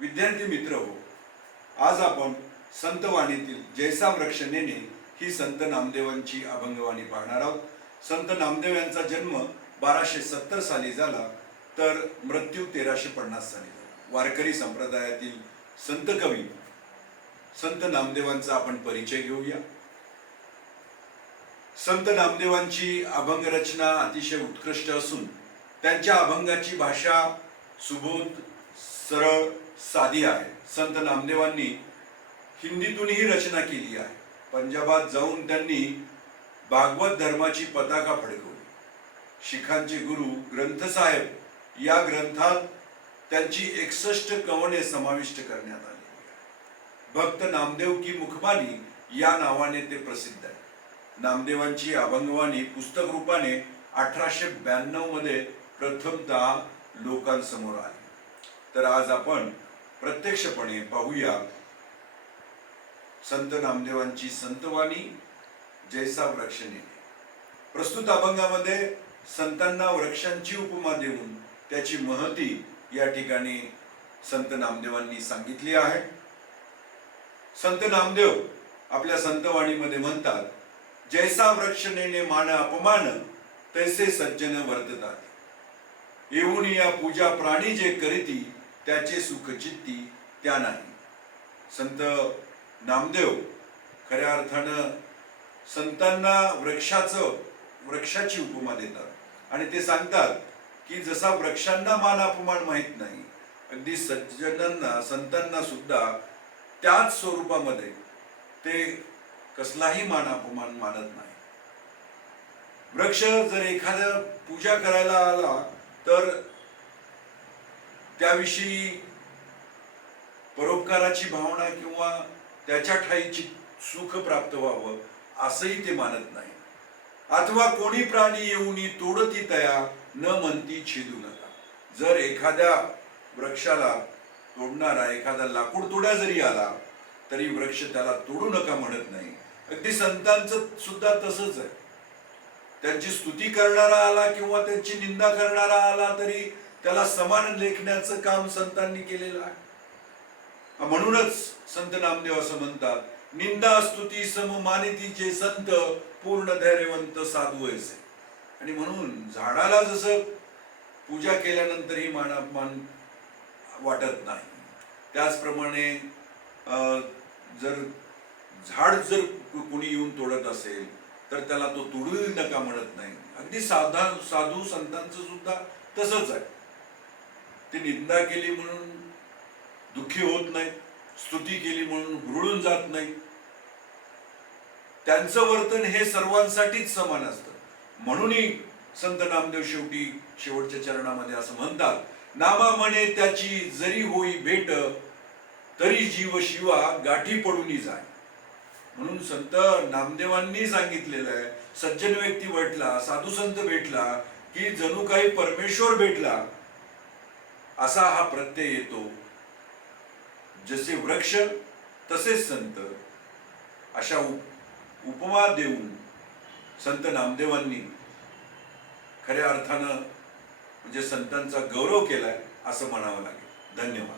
विद्यार्थी मित्र हो, आज आपण संतवाणीतील जैसा वृक्ष नेणे ही संत नामदेवांची अभंगवाणी पाहणार आहोत. संत नामदेव यांचा जन्म 1270 साली झाला तर मृत्यू 1350 साली झाला. वारकरी संप्रदायातील संत कवी संत नामदेवांचा आपण परिचय घेऊया. संत नामदेवांची अभंग रचना अतिशय उत्कृष्ट असून त्यांच्या अभंगाची भाषा सुबोध, सरळ, साधी आहे. संत नामदेवांनी हिंदीतूनही रचना केली आहे. पंजाबात जाऊन त्यांनी भागवत धर्माची पताका फडकवली. शिखांचे गुरु ग्रंथ साहेब या ग्रंथात त्यांची 61 कवने समाविष्ट करण्यात आली. भक्त नामदेव की मुखबानी या नावाने ते प्रसिद्ध आहे. नामदेवांची अभंगवाणी पुस्तक रूपाने 1892 मध्ये प्रथमतः लोकांसमोर आली. तर आज आपण प्रत्यक्षपणे पाहूया संत नामदेवांची संतवाणी जैसा वृक्ष नेणे. प्रस्तुत अभंगामध्ये संतांना वृक्षांची उपमा देऊन त्याची महती या ठिकाणी संत नामदेवांनी सांगितली आहे. संत नामदेव आपल्या संतवाणीमध्ये म्हणतात, जैसा वृक्ष नेणे मान अपमान तैसे सज्जन वर्ततात. येऊन या पूजा प्राणी जे करीती त्याचे सुख चित्ती त्या नाही. संत नामदेव खऱ्या अर्थानं संतांना वृक्षाची उपमा देतात आणि ते सांगतात की जसा वृक्षांना मान अपमान माहित नाही, अगदी सज्जनांना संतांना सुद्धा त्याच स्वरूपामध्ये ते कसलाही मान अपमान मानत नाही. वृक्ष जर एखाद्या पूजा करायला आला तर त्याविषयी परोपकाराची भावना किंवा त्याच्या ठाईची सुख प्राप्त व्हावं असंही ते मानत नाही. अथवा कोणी प्राणी येऊन तोडती तया न म्हणती छेदू नका. जर एखाद्या वृक्षाला तोडणारा एखादा लाकूड तोडा जरी आला तरी वृक्ष त्याला तोडू नका म्हणत नाही. अगदी संतांचं सुद्धा तसंच आहे. त्यांची स्तुती करणारा आला किंवा त्यांची निंदा करणारा आला तरी त्याला समान लेखण्याचं काम संतांनी केलेलं आहे. म्हणूनच संत नामदेव असं म्हणतात, निंदा स्तुती सम मानितीचे संत पूर्ण धैर्यवंत साधू ऐसे. आणि म्हणून झाडाला जसं पूजा केल्यानंतरही मान अपमान वाटत नाही, त्याचप्रमाणे जर झाड जर कोणी येऊन तोडत असेल तर त्याला तो तोडू नका म्हणत नाही. अगदी साधू संतांचं सुद्धा तसंच आहे. ते निंदा केली म्हणून दुःखी होत नाही, स्तुती केली म्हणून हुरळून जात नाही. त्यांचं वर्तन हे सर्वांसाठीच समान असतं. म्हणूनही संत नामदेव शेवटच्या चरणामध्ये असं म्हणतात, नामा म्हणे त्याची जरी होई भेट तरी जीव शिवा गाठी पडून जाय. म्हणून संत नामदेवांनी सांगितलेलं आहे, सज्जन व्यक्ती भेटला, साधू संत भेटला की जणू काही परमेश्वर भेटला असा हा प्रत्यय येतो. जसे वृक्ष तसेच संत, अशा उपमा देऊन संत नामदेवांनी खऱ्या अर्थानं म्हणजे संतांचा गौरव केलाय असं म्हणावं लागेल. धन्यवाद.